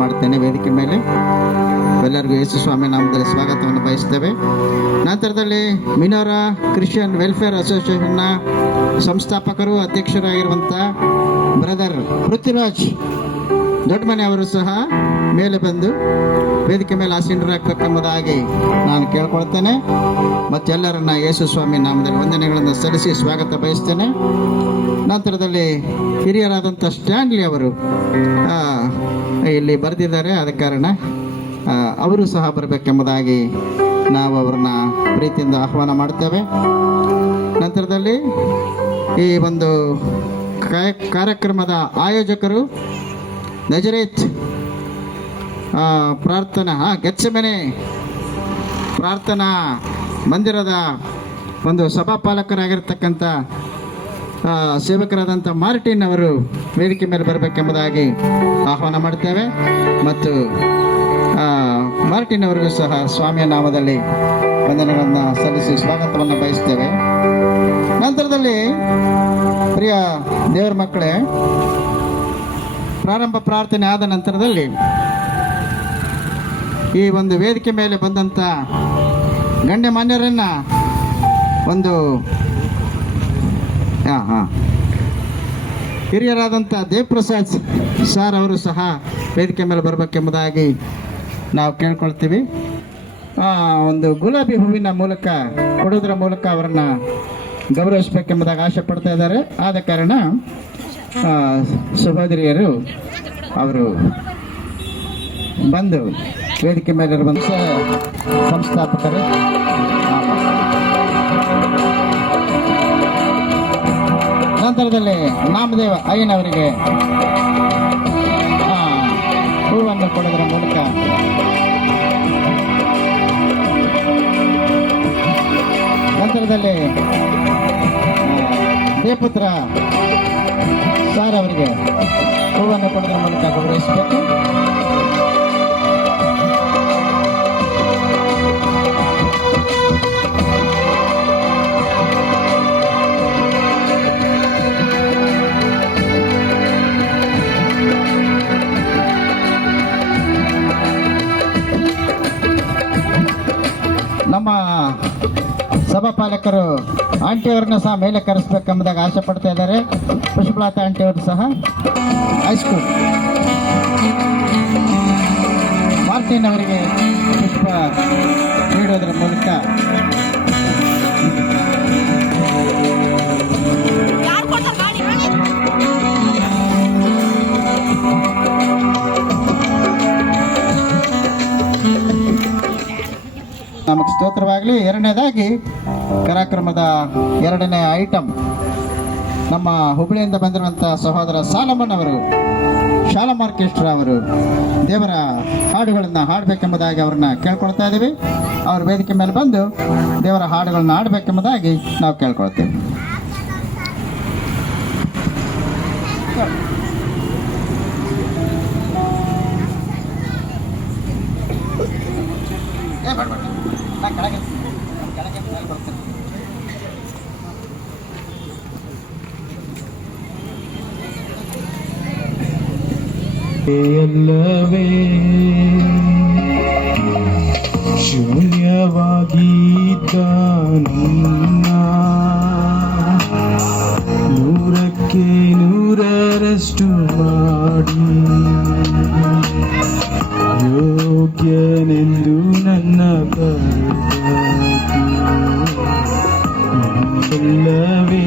ಮಾಡ್ತೇನೆ. ವೇದಿಕೆ ಮೇಲೆ ಎಲ್ಲರಿಗೂ ಯೇಸು ಸ್ವಾಮಿ ನಾಮದಲ್ಲಿ ಸ್ವಾಗತವನ್ನು ಬಯಸ್ತೇವೆ. ನಂತರದಲ್ಲಿ ಮಿನೋರ ಕ್ರಿಶ್ಚಿಯನ್ ವೆಲ್ಫೇರ್ ಅಸೋಸಿಯೇಷನ್ನ ಸಂಸ್ಥಾಪಕರು ಅಧ್ಯಕ್ಷರಾಗಿರುವಂಥ ಬ್ರದರ್ ಪೃಥ್ವಿರಾಜ್ ದೊಡ್ಡಮನೆ ಅವರು ಸಹ ಮೇಲೆ ಬಂದು ವೇದಿಕೆ ಮೇಲೆ ಆಸೀನರಾಗಬೇಕೆಂಬುದಾಗಿ ನಾನು ಕೇಳ್ಕೊಳ್ತೇನೆ. ಮತ್ತೆಲ್ಲರನ್ನ ಯೇಸು ಸ್ವಾಮಿ ನಾಮದಲ್ಲಿ ವಂದನೆಗಳನ್ನು ಸಲ್ಲಿಸಿ ಸ್ವಾಗತ ಬಯಸ್ತೇನೆ. ನಂತರದಲ್ಲಿ ಹಿರಿಯರಾದಂಥ ಸ್ಟ್ಯಾನ್ಲಿ ಅವರು ಇಲ್ಲಿ ಬರೆದಿದ್ದಾರೆ. ಆದ ಕಾರಣ ಅವರು ಸಹ ಬರಬೇಕೆಂಬುದಾಗಿ ನಾವು ಅವ್ರನ್ನ ಪ್ರೀತಿಯಿಂದ ಆಹ್ವಾನ ಮಾಡ್ತೇವೆ. ನಂತರದಲ್ಲಿ ಈ ಒಂದು ಕಾರ್ಯಕ್ರಮದ ಆಯೋಜಕರು ನಜರೇತ್ ಪ್ರಾರ್ಥನಾ ಗೆತ್ಸೆಮನೆ ಪ್ರಾರ್ಥನಾ ಮಂದಿರದ ಒಂದು ಸಭಾಪಾಲಕರಾಗಿರ್ತಕ್ಕಂಥ ಸೇವಕರಾದಂಥ ಮಾರ್ಟಿನ್ ಅವರು ವೇದಿಕೆ ಮೇಲೆ ಬರಬೇಕೆಂಬುದಾಗಿ ಆಹ್ವಾನ ಮಾಡ್ತೇವೆ. ಮತ್ತು ಮಾರ್ಟಿನ್ ಅವರಿಗೂ ಸಹ ಸ್ವಾಮಿಯ ನಾಮದಲ್ಲಿ ವಂದನೆಗಳನ್ನು ಸಲ್ಲಿಸಿ ಸ್ವಾಗತವನ್ನು ಬಯಸ್ತೇವೆ. ನಂತರದಲ್ಲಿ ಪ್ರಿಯ ದೇವರ ಮಕ್ಕಳೇ, ಪ್ರಾರಂಭ ಪ್ರಾರ್ಥನೆ ಆದ ನಂತರದಲ್ಲಿ ಈ ಒಂದು ವೇದಿಕೆ ಮೇಲೆ ಬಂದಂಥ ಗಣ್ಯಮಾನ್ಯರನ್ನ ಒಂದು ಹಿರಿಯರಾದಂಥ ದೇವಪ್ರಸಾದ್ ಸರ್ ಅವರು ಸಹ ವೇದಿಕೆ ಮೇಲೆ ಬರಬೇಕೆಂಬುದಾಗಿ ನಾವು ಕೇಳ್ಕೊಳ್ತೀವಿ. ಒಂದು ಗುಲಾಬಿ ಹೂವಿನ ಮೂಲಕ ಕೊಡೋದ್ರ ಮೂಲಕ ಅವರನ್ನು ಗೌರವಿಸಬೇಕೆಂಬುದಾಗಿ ಆಸೆ ಪಡ್ತಾ ಇದ್ದಾರೆ. ಆದ ಕಾರಣ ಸಹೋದರಿಯರು ಅವರು ಬಂದು ವೇದಿಕೆ ಮೇಲಿರುವಂಥ ಸಂಸ್ಥಾಪಕರು ನಂತರದಲ್ಲಿ ನಾಮದೇವ ಅಯ್ಯನವರಿಗೆ ಹೂವನ್ನು ಕೊಡೋದರ ಮೂಲಕ ನಂತರದಲ್ಲಿ ದೇವಪುತ್ರ ಸಾರ್ ಅವರಿಗೆ ಹೂವನ್ನು ಕೊಡೋದರ ಮೂಲಕ ಗೌರವಿಸಬೇಕು. ನಮ್ಮ ಸಭಾಪಾಲಕರು ಆಂಟಿಯವರನ್ನ ಸಹ ಮೇಲೆ ಕರೆಸಬೇಕೆಂಬುದಾಗಿ ಆಸೆ ಪಡ್ತಾ ಇದ್ದಾರೆ. ಪುಷ್ಪಲತಾ ಆಂಟಿಯವರು ಸಹ ಹೈಸ್ಕೂಲ್ ಮಾರ್ಟಿನ್ ಅವರಿಗೆ ಪುಷ್ಪ ನೀಡೋದರ ಮೂಲಕ ನಮಗೆ ಸ್ತೋತ್ರವಾಗಲಿ. ಎರಡನೇದಾಗಿ ಕಾರ್ಯಕ್ರಮದ ಎರಡನೇ ಐಟಮ್ ನಮ್ಮ ಹುಬ್ಬಳ್ಳಿಯಿಂದ ಬಂದಿರುವಂಥ ಸಹೋದರ ಸಾಲಮನ್ ಅವರು ಶಾಲಮ್ ಆರ್ಕೆಸ್ಟ್ರಾ ಅವರು ದೇವರ ಹಾಡುಗಳನ್ನು ಹಾಡಬೇಕೆಂಬುದಾಗಿ ಅವ್ರನ್ನ ಕೇಳ್ಕೊಳ್ತಾ ಇದ್ದೀವಿ. ಅವ್ರ ವೇದಿಕೆ ಮೇಲೆ ಬಂದು ದೇವರ ಹಾಡುಗಳನ್ನು ಹಾಡಬೇಕೆಂಬುದಾಗಿ ನಾವು ಕೇಳ್ಕೊಳ್ತೇವೆ. ಎಲ್ಲವೇ ಶೂನ್ಯವಾಗಿದ್ದ ನನ್ನ ನೂರಕ್ಕೆ ನೂರರಷ್ಟು ಮಾಡಿ ಯೋಗ್ಯನೆಂದು ನನ್ನ ಎಲ್ಲವೇ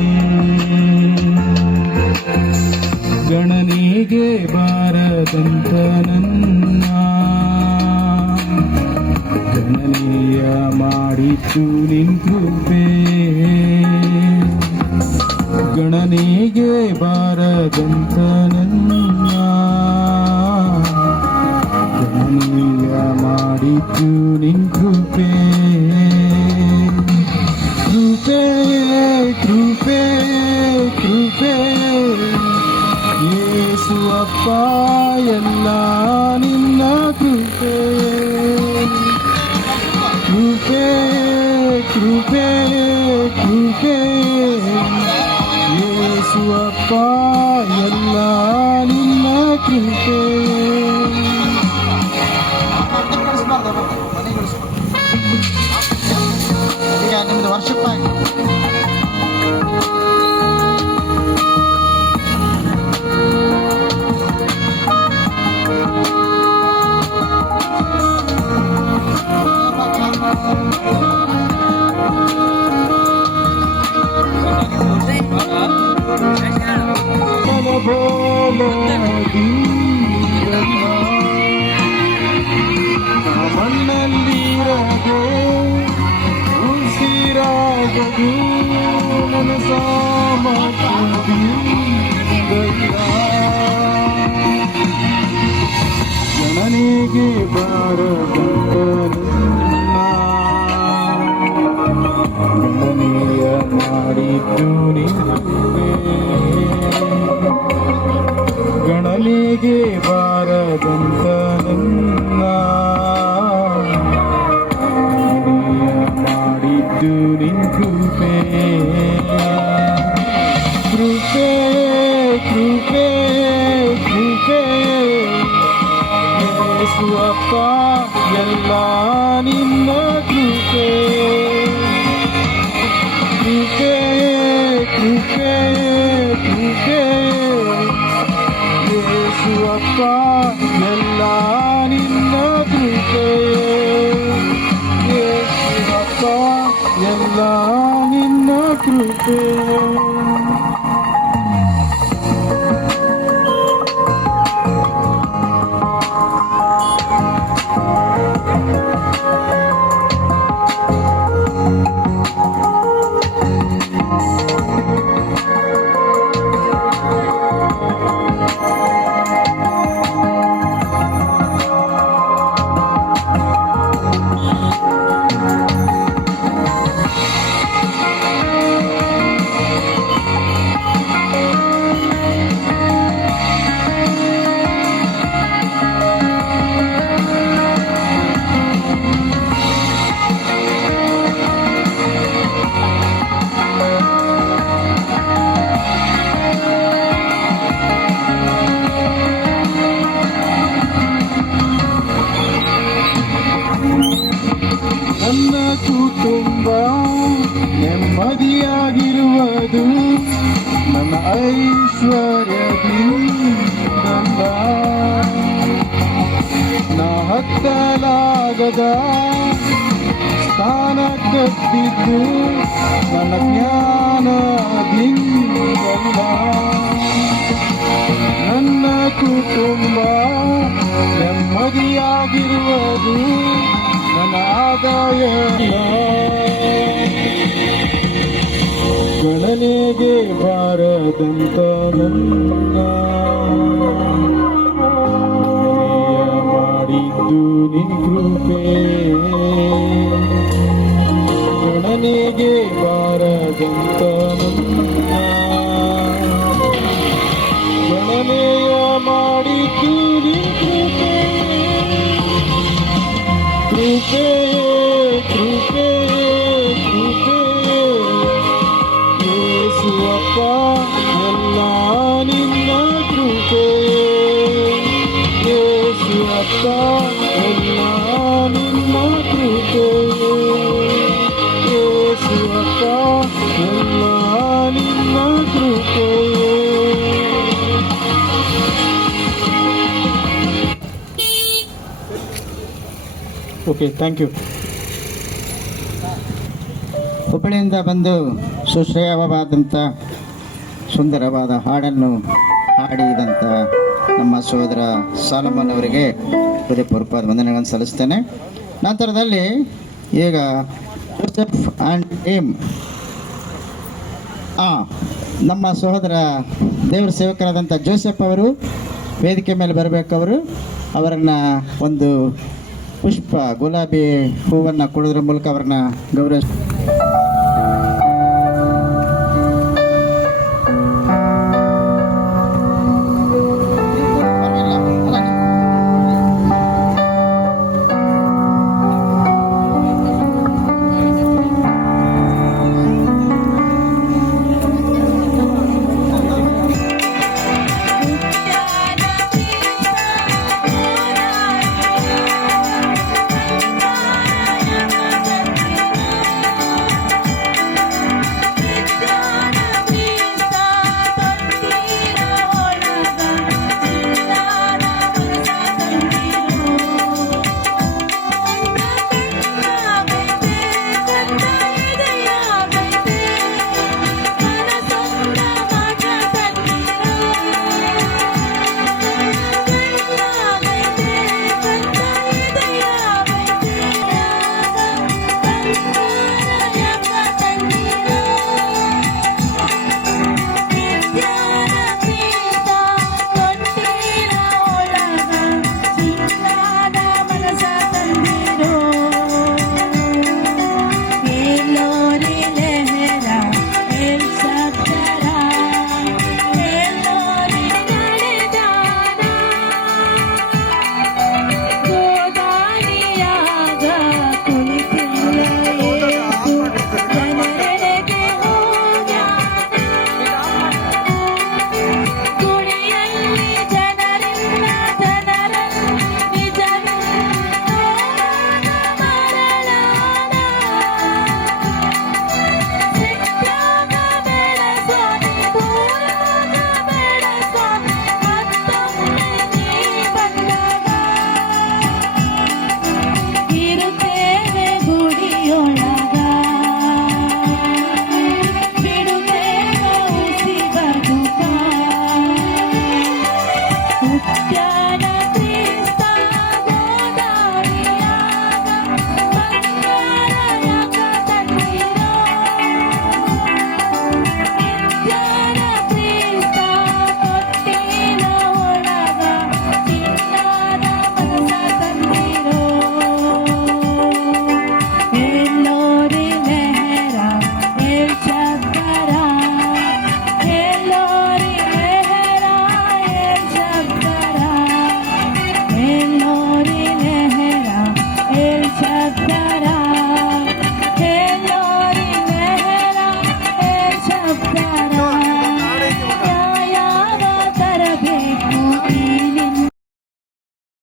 ಗಣನೆಗೆ ಬಾರದಂತ ನನ್ನ ಗಣನೀಯ ಮಾಡಿತ್ತು ನಿನ್ ಕೃಪೆ. ಗಣನೆಗೆ ಬಾರದಂತ ನನ್ನ ಗಣನೀಯ ಮಾಡಿತ್ತು ನಿನ್ ಕೃಪೆ. ಕೃಪೆ ಕೃಪೆ ಕೃಪೆ ಯೇಸು ಅಪ್ಪ ಎಲ್ಲ ನಿನ್ನ ಕೃಪೆ. ಕೃಪೆ ಕೃಪೆ ಕೃಪೆ ಯೇಸು ಅಪ್ಪ ಎಲ್ಲ ನಿನ್ನ ಕೃಪೆ. ಸಾಲದು ನನ್ನ ಸಾಮರ್ಥ್ಯದಿಂದ. ಗಣನೆಗೆ ಬಾರದಂತ ಗಣನೀಯ ಮಾಡಿದ್ದು ನಿನ್ನೆ. ಗಣನೆಗೆ ಬಾರದಂತ ನನ್ನ ಗಣನೀಯ ಮಾಡಿದ್ದು ನಿನ್ ಕೃಪೆ. ಕೃಪೆ ಕೃಪೆ ಕೃಪೆ ಯೇಸುವಪ್ಪ ಎಲ್ಲ ನಿನ್ನ ಕೃಪೆ. ಕೃಪೆ ಕೃಪೆ ಕೃಪೆ ಯೇಸುವಪ್ಪ ಎಲ್ಲ ನಿನ್ನ ಕೃಪೆ. ಯೇಸುವಪ್ಪ ಎಲ್ಲ ನಿನ್ನ ಕೃಪೆ. ನನ್ನ ಕುಟುಂಬ ನೆಮ್ಮದಿಯಾಗಿರುವುದು ನನ್ನ ಐಶ್ವರ್ಯದಿಂದ. ನಾ ಹತ್ತಲಾಗದ ಸ್ಥಾನ ಕಟ್ಟಿದ್ದು ನನ್ನ ಜ್ಞಾನದಿಂದಲ್ಲ. ನನ್ನ ಕುಟುಂಬ ನೆಮ್ಮದಿಯಾಗಿರುವುದು ನನ್ನ ಆದಾಯ. ಗಣನೆಗೆ ಬಾರದಂತ ನನ್ನ ಮಾಡಿದ್ದು ನಿನ್ ಕೃಪೆ. ಗಣನೆಗೆ ಬಾರದಂತ ನನ್ನ ಗಣನೆಯ ಮಾಡಿದ್ದು ನಿನ್ ಕೃಪೆ. ಕೃಪೆ ಕೃಪೆ ಕೃಪೆ ಯೇಸುವಪ್ಪ ಎಲ್ಲ ನಿನ್ನ ಕೃಪೆ. ಯೇಸುವಪ್ಪ ಎಲ್ಲ ನಿನ್ನ ಕೃಪೆ. ಯೇಸುವಪ್ಪ ಎಲ್ಲ ನಿನ್ನ ಕೃಪೆ. Okay, thank you. ಹುಬ್ಬಳ್ಳಿಯಿಂದ ಬಂದು ಸುಶ್ರೇಯವಾದಂಥ ಸುಂದರವಾದ ಹಾಡನ್ನು ಹಾಡಿದಂಥ ನಮ್ಮ ಸಹೋದರ ಸಾಲಮನ್ ಅವರಿಗೆ ಹೃದಯಪೂರ್ವಕವಾದ ವಂದನೆಗಳನ್ನು ಸಲ್ಲಿಸ್ತೇನೆ. ನಂತರದಲ್ಲಿ ಈಗ ಜೋಸೆಫ್ ಆ್ಯಂಡ್ ಟೀಮ್ ನಮ್ಮ ಸಹೋದರ ದೇವರ ಸೇವಕರಾದಂಥ ಜೋಸೆಫ್ ಅವರು ವೇದಿಕೆ ಮೇಲೆ ಬರಬೇಕವರು. ಅವರನ್ನು ಒಂದು ಪುಷ್ಪ ಗುಲಾಬಿ ಹೂವನ್ನು ಕೊಡೋದ್ರ ಮೂಲಕ ಅವರನ್ನು ಗೌರವ